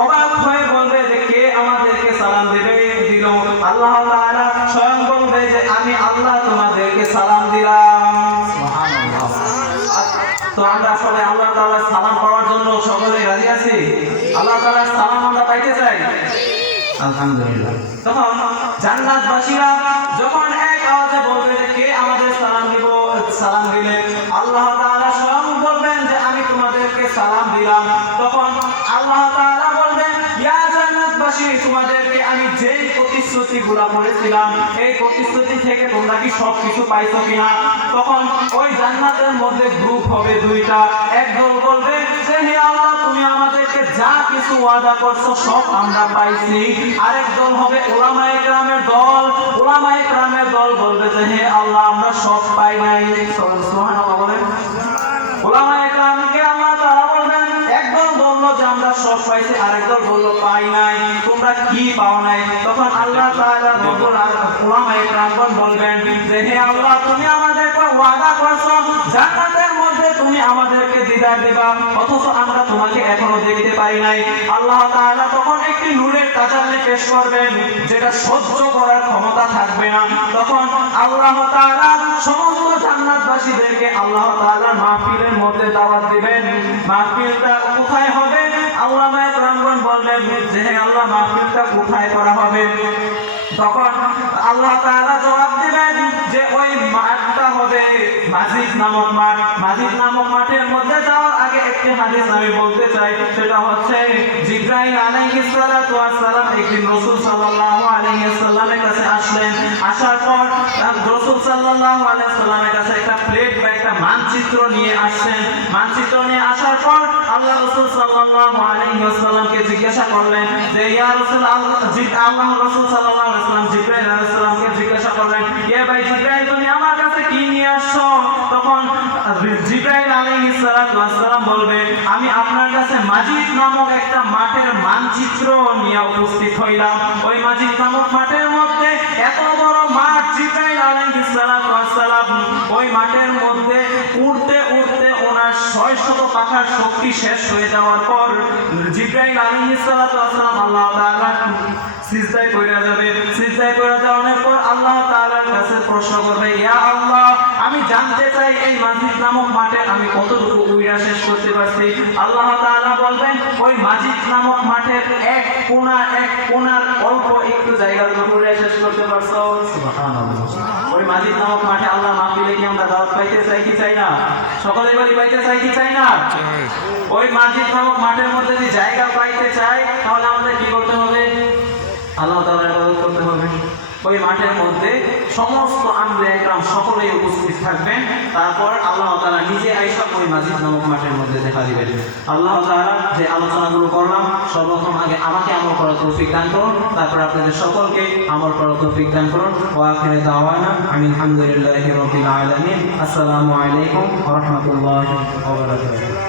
অবাক হয়ে বলবে যে কে আমাদেরকে সালাম দিল। আল্লাহ তাআলা স্বয়ং বলবে যে আমি আল্লাহ তোমাদেরকে সালাম দিলাম। সুবহানাল্লাহ। তো আমরা সবাই আল্লাহ তাআলার সালাম পাওয়ার জন্য সকলে রাজি আছি? আল্লাহ তাআলার সালাম আমরা পাইতে চাই? আলহামদুলিল্লাহ। তখন জান্নাতবাসীরা যখন এক আওয়াজে বলবে যে কে আমাদের সালাম দিলে, আল্লাহ তাআলা স্বয়ং বলবেন যে আমি তোমাদেরকে সালাম দিলাম। তখন আল্লাহ তাআলা বলবেন ইয়া জান্নাতবাসী, তোমাদেরকে আমি যে প্রতিশ্রুতিগুলো করেছিলাম এই প্রতিশ্রুতি থেকে তোমরা কি সব কিছু পাইছো কিনা? তখন ওই জান্নাতের মধ্যে গ্রুপ হবে দুইটা। একদল বলবে যে হে আল্লাহ, তুমি আমাদেরকে যা কিছু ওয়াদা করছো সব আমরা পাইছি। আরেক দল হবে উলামায়ে কেরামের দল। উলামায়ে কেরামের দল বলবে যে হে আল্লাহ, আমরা সব পাই নাই। সুবহানাল্লাহ বলেন। উলামায়ে কেরামকে আল্লাহ তাআলা বলবেন, একদল বলল যে আমরা সব পাইছি, আরেকদল বলল পাই নাই, তোমরা কি পাও নাই? তখন আল্লাহ তাআলা উলামায়ে কেরামগণ বলবেন যে হে আল্লাহ, তুমি আমাদেরকে ওয়াদা করছো জান্নাতের মধ্যে তুমি আমাদেরকে দিদার দিবা, অথচ আমরা তোমাকে এখনো দেখতে পাই নাই। আল্লাহ তাআলা তখন একটি নূরের তাজাল্লি পেশ করবেন যেটা সহ্য করার ক্ষমতা থাকবে না। তখন আল্লাহ তাআলা সমস্ত জান্নাতবাসীদেরকে আল্লাহ তাআলা মাহফিলের মধ্যে দাওয়াত দিবেন। মাহফিলটা কোথায় হবে? উলামায়ে কেরামগণ বলবেন যে হে আল্লাহ, মাহফিলটা কোথায় করা হবে? তখন আল্লাহ তাআলা জবাব দিবেন যে ওই মাঠটা হবে মাজিদ নামক মাঠ। মাজিদ নামক মাঠের মধ্যে যাওয়ার আগে একটি হাদিস আমি বলতে চাই, সেটা হচ্ছে জিবরাইল আলাইহিস সালাতু ওয়াস সালাম একদিন রাসূল সাল্লাল্লাহু আলাইহি ওয়াসাল্লামের কাছে আসলেন। আসার পর রাসূল সাল্লাল্লাহু আলাইহি ওয়াসাল্লামের কাছে একটা প্লেট বা একটা মানচিত্র নিয়ে আসছেন। মানচিত্র নিয়ে আসার পর আল্লাহ রাসূল সাল্লাল্লাহু আলাইহি ওয়াসাল্লামকে জিজ্ঞাসা করলেন যে ইয়া রাসূল আল্লাহ রাসূল সাল্লাল্লাহু আলাইহি ওয়াসাল্লাম জিবরাইল আলাইহিস সালামকে জিজ্ঞাসা করলেন, এ ভাই জিবরাইল, তুমি আমার কাছে কি নিয়ে আসছো? তখন জিবরাইল আলাইহিস সালাম বলবে, আমি আপনার কাছে মাজিদ নামক একটা মাঠের মানচিত্র নিয়ে উপস্থিত হইলাম। ওই মাজিদ নামক মাঠের মধ্যে এত বড় মাঠ, জিবরাইল আলাইহিস সালাম ওই মাঠের মধ্যে উড়তে উড়তে ওনার 600 পাখার শক্তি শেষ হয়ে যাওয়ার পর জিবরাইল আলাইহিস সালাম আল্লাহ তাআলা সিজদায় পড়ে যাবে। সিজদায় পড়ে যাওয়ার পর আল্লাহ তাআলার কাছে প্রশ্ন করবে, ইয়া আল্লাহ, আমি জানতে চাই এই মাজিদ নামক মাঠে আমি কতটুকু উইরা শেষ করতে পারছি। আল্লাহ তাআলা বলবেন, ওই মাজিদ নামক মাঠের এক কোণার অল্প একটু জায়গার উইরা শেষ করতে পারছো। সুবহানাল্লাহ। ওই মাজিদ নামক মাঠে আল্লাহ মাহফিলে কি আমরা দাওয়াত পাইতে চাই কি চাই না? সকলে বলি পাইতে চাই কি চাই না? ওই মাজিদ নামক মাঠের মধ্যে যদি জায়গা পাইতে চাই তাহলে আমাদের কি করতে হবে? আল্লাহ তাআলার ইবাদত করতে হবে। ওই মাঠের মধ্যে সমস্ত আম্বিয়া ইকরাম সকলেই উপস্থিত থাকবেন। তারপর আল্লাহ তাআলা নিজে আয়েশা ওই মাজিদ নামক মাঠের মধ্যে দেখা দিবেন। আল্লাহ তাআলা যে আলোচনাগুলো করলাম, সর্বপ্রথম আগে আমাকে আমল করার তৌফিক দান করুন, তারপর আপনাদের সকলকে আমল করার তৌফিক দান করুন। ওয়া আখিরু দাওয়ানা আলহামদুলিল্লাহি রাব্বিল আলামিন। আসসালামু আলাইকুম ওয়া রাহমাতুল্লাহি ওয়া বারাকাতুহু।